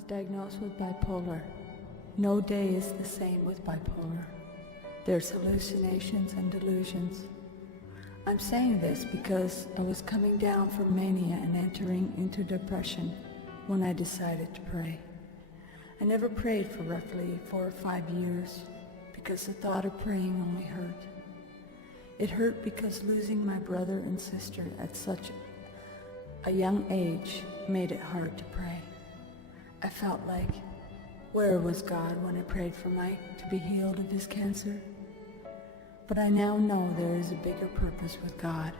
was diagnosed with bipolar. No day is the same with bipolar. There's hallucinations and delusions. I'm saying this because I was coming down from mania and entering into depression when I decided to pray. I never prayed for roughly 4 or 5 years because the thought of praying only hurt. It hurt because losing my brother and sister at such a young age made it hard to pray. I felt like, where was God when I prayed for Mike to be healed of his cancer? But I now know there is a bigger purpose with God.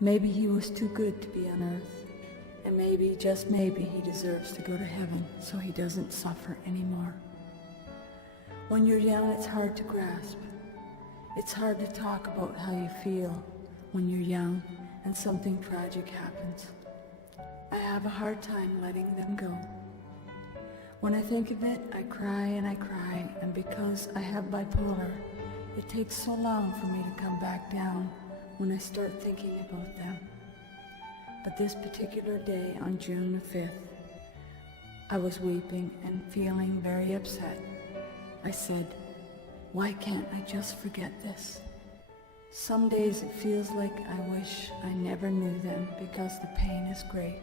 Maybe he was too good to be on earth, and maybe, just maybe, he deserves to go to heaven so he doesn't suffer anymore. When you're young, it's hard to grasp. It's hard to talk about how you feel when you're young and something tragic happens. I have a hard time letting them go. When I think of it, I cry, and because I have bipolar, it takes so long for me to come back down when I start thinking about them. But this particular day on June the 5th, I was weeping and feeling very upset. I said, why can't I just forget this? Some days it feels like I wish I never knew them because the pain is great.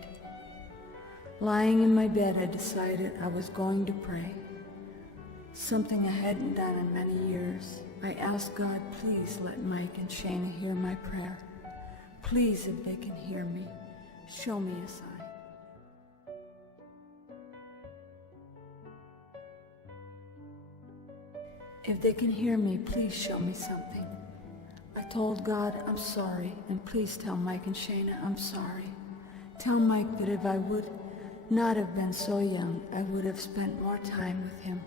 Lying in my bed, I decided I was going to pray. Something I hadn't done in many years. I asked God, please let Mike and Shana hear my prayer. Please, if they can hear me, show me a sign. If they can hear me, please show me something. I told God I'm sorry, and please tell Mike and Shana I'm sorry. Tell Mike that if I would not have been so young, I would have spent more time with him.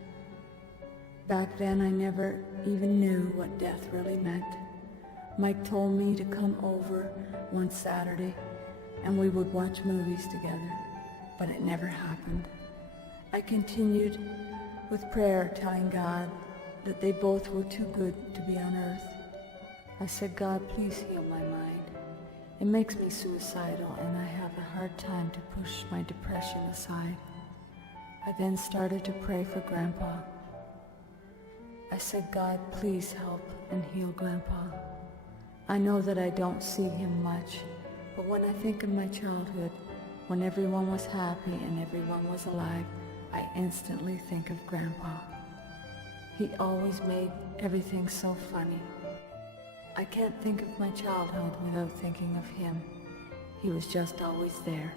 Back then, I never even knew what death really meant. Mike told me to come over one Saturday and we would watch movies together, but it never happened. I continued with prayer, telling God that they both were too good to be on earth. I said, God, please heal my mind. It makes me suicidal and I have a hard time to push my depression aside. I then started to pray for Grandpa. I said, God, please help and heal Grandpa. I know that I don't see him much, but when I think of my childhood, when everyone was happy and everyone was alive, I instantly think of Grandpa. He always made everything so funny. I can't think of my childhood without thinking of him. He was just always there.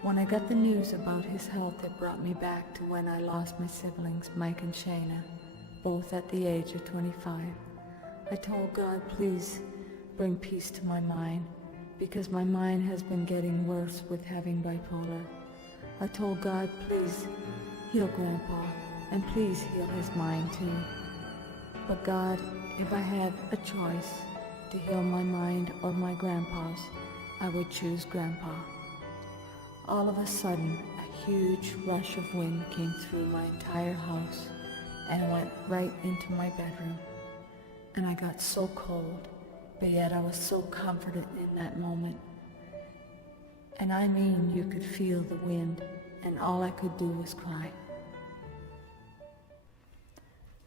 When I got the news about his health, it brought me back to when I lost my siblings, Mike and Shana, both at the age of 25. I told God, please bring peace to my mind, because my mind has been getting worse with having bipolar. I told God, please heal Grandpa, and please heal his mind too. But God, if I had a choice to heal my mind or my grandpa's, I would choose Grandpa. All of a sudden, a huge rush of wind came through my entire house and went right into my bedroom. And I got so cold, but yet I was so comforted in that moment. And I mean, you could feel the wind, and all I could do was cry.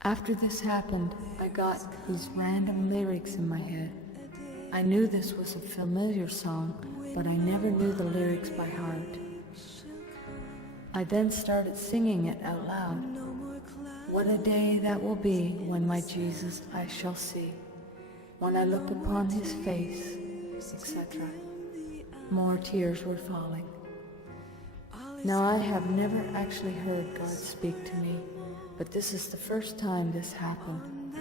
After this happened, I got these random lyrics in my head. I knew this was a familiar song, but I never knew the lyrics by heart. I then started singing it out loud. What a day that will be when my Jesus I shall see, when I look upon his face, etc. More tears were falling. Now I have never actually heard God speak to me, but this is the first time this happened.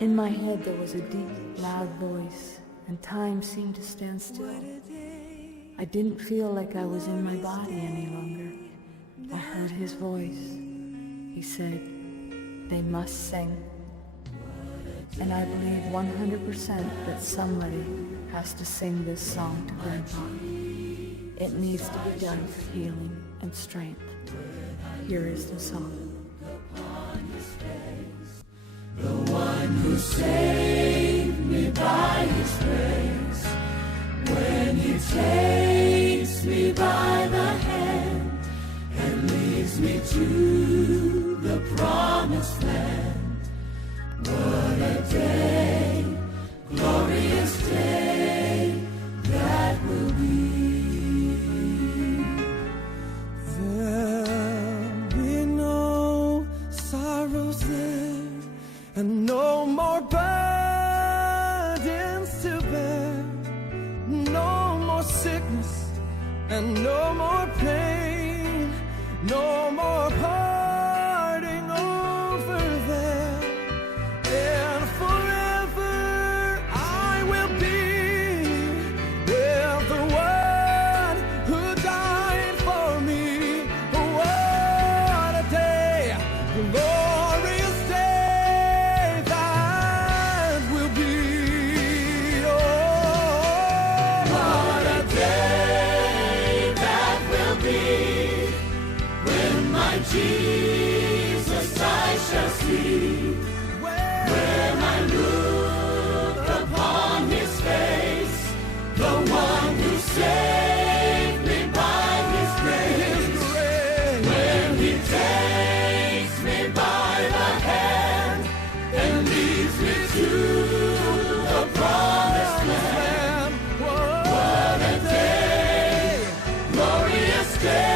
In my head there was a deep, loud voice, and time seemed to stand still. I didn't feel like I was in my body any longer. I heard his voice. He said, they must sing. And I believe 100% that somebody has to sing this song to Grandpa. It needs to be done for healing and strength. Here is the song. The one who saved me by his grace, when he takes me by the hand more pain, no more parting over there, and forever I will be with the one who died for me. What a day, glorious day that will be. Oh, What a day that will be, when my Jesus I shall see. When I look upon his face, the one who saved me by his grace. When he takes me by the hand and leads me to the promised land. What a day, glorious day.